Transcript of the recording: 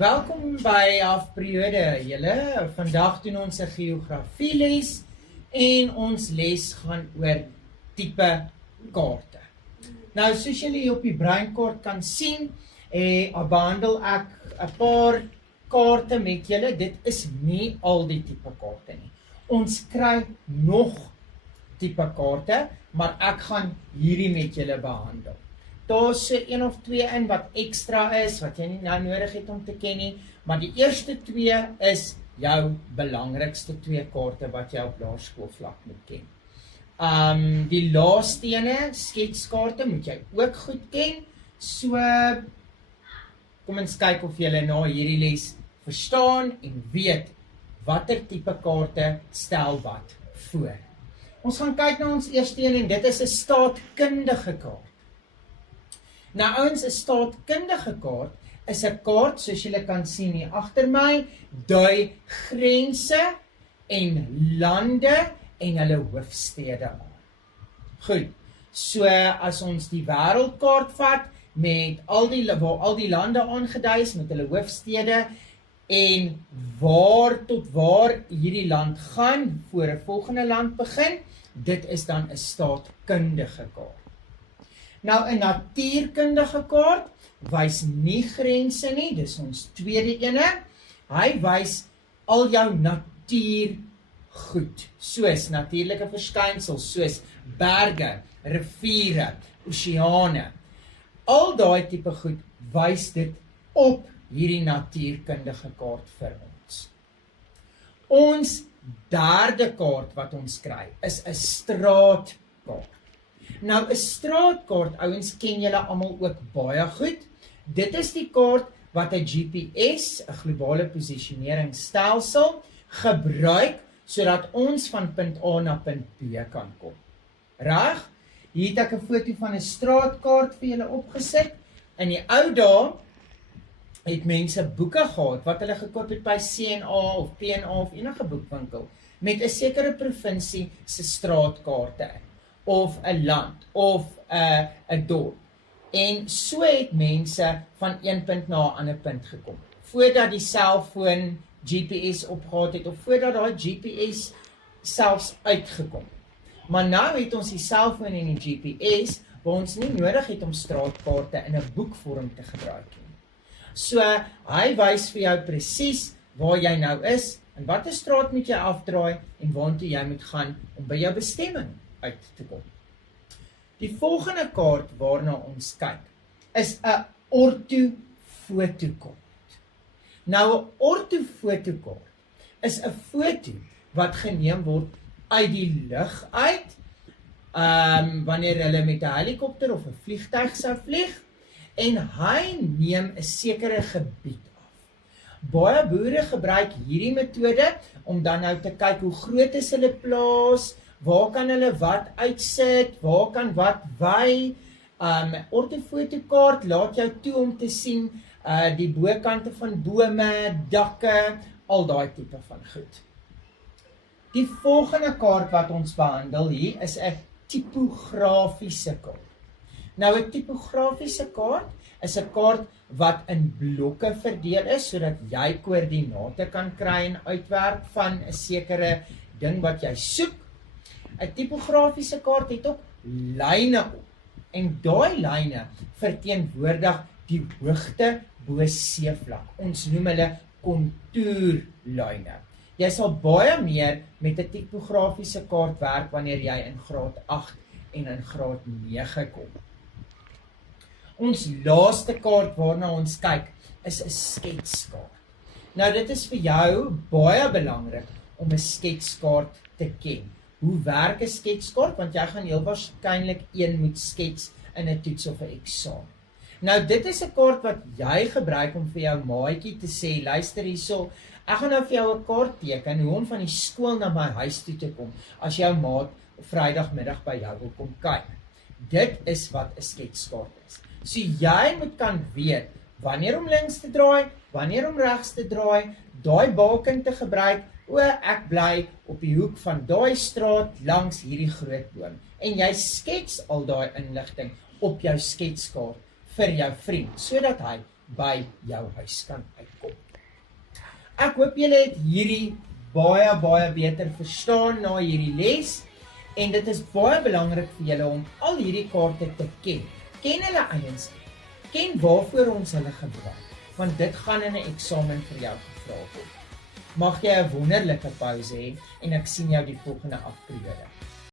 Welkom by Afperiode, julle. Vandag doen ons 'n geografieles en ons les gaan oor tipe kaarte. Nou, soos julle hier op die breinkaart kan sien, behandel ek 'n paar kaarte met julle. Dit is nie al die tipe kaarte nie. Ons kry nog tipe kaarte, maar ek gaan hierdie met julle behandel. Daar is so 1 of 2 in wat ekstra is, wat jy nie nou nodig het om te ken nie, maar die eerste 2 is jou belangrikste 2 kaarte wat jy op laerskoolvlak moet ken. Die laaste ene, sketskaarte, moet jy ook goed ken. So, kom ons kyk of julle na hierdie les verstaan en weet watter tipe kaarte stel wat voor. Ons gaan kyk na ons eerste een en dit is 'n staatkundige kaart. Nou ouens, 'n staatkundige kaart is 'n kaart, soos julle kan sien hier agter my, dui grense en lande en hulle hoofstede aan. Goed, so as ons die wêreldkaart vat met waar al die lande aangedui is met hulle hoofstede en waar tot waar hierdie land gaan voor 'n volgende land begin, dit is dan 'n staatkundige kaart. Nou 'n natuurkundige kaart wys nie grense nie, dis ons tweede ene. Hy wys al jou natuurgoed, soos natuurlike verskynsels, soos berge, riviere, oseane. Al daai tipe goed wys dit op hierdie natuurkundige kaart vir ons. Ons derde kaart wat ons kry is 'n straatkaart. Nou 'n straatkaart, ouens, ken julle almal ook baie goed. Dit is die kaart wat 'n GPS, 'n globale posisioneringsstelsel, gebruik sodat ons van punt A na punt B kan kom. Reg? Hier het ek 'n foto van 'n straatkaart vir julle opgesit. In die ou dae het mense boeke gehad wat hulle gekoop het by C&A of P&A of enige boekwinkel met 'n sekere provinsie se straatkaarte in, of 'n land of 'n dorp. En so het mense van een punt na 'n ander punt gekom. Voordat die selfoon GPS opgehad het of voordat daai GPS selfs uitgekom het. Maar nou het ons die selfoon en die GPS waar ons nie nodig het om straatkaarte in 'n boekvorm te gebruik nie. So, hy wys vir jou presies waar jy nou is, en watter straat moet jy afdraai, en waartoe jy moet gaan om by jou bestemming uit te kom. Die volgende kaart waarna ons kyk, is 'n ortofotokaart. Nou, 'n ortofotokaart is 'n foto wat geneem word uit die lug uit, wanneer hulle met 'n helikopter of 'n vliegtuig sou vlieg, en hy neem 'n sekere gebied af. Baie boere gebruik hierdie metode om dan nou te kyk hoe groot is hulle plaas, waar kan hulle wat uitsit, waar kan wat wy. Ortofotokaart laat jou toe om te sien die bokante van bome, dakke, al daai tipe van goed. Die volgende kaart wat ons behandel hier is 'n tipografiese kaart. Nou 'n tipografiese kaart is 'n kaart wat in blokke verdeel is, sodat jy koördinate kan kry en uitwerk van 'n sekere ding wat jy soek. 'n Tipografiese kaart het ook lyne op, en daai lyne verteenwoordig die hoogte bo seevlak. Ons noem hulle kontourlyne. Jy sal baie meer met 'n tipografiese kaart werk wanneer jy in graad 8 en in graad 9 kom. Ons laaste kaart waarna ons kyk is 'n sketskaart. Nou dit is vir jou baie belangrik om 'n sketskaart te ken. Hoe werk 'n sketskaart? Want jy gaan heel waarskynlik een moet skets in 'n toets of 'n eksamen. Nou dit is 'n kaart wat jy gebruik om vir jou maatjie te sê, luister hierso, ek gaan nou vir jou 'n kaart teken hoe om van die skool na my huis toe te kom as jou maat Vrydagmiddag by jou wil kom kyk. Dit is wat 'n sketskaart is. So jy moet kan weet wanneer om links te draai, wanneer om regs te draai, daai balken te gebruik, ek bly op die hoek van daai straat langs hierdie groot boom. En jy skets al daai inligting op jou sketskaart vir jou vriend, sodat hy by jou huis kan uitkom. Ek hoop julle het hierdie baie beter verstaan na hierdie les en dit is baie belangrik vir julle om al hierdie kaarte te ken. Ken hulle eienskappe, ken waarvoor ons hulle gebruik, want dit gaan in 'n eksamen vir jou gevra word. Mag jy 'n wonderlike pouse hê en ek sien jou die volgende 8 periode.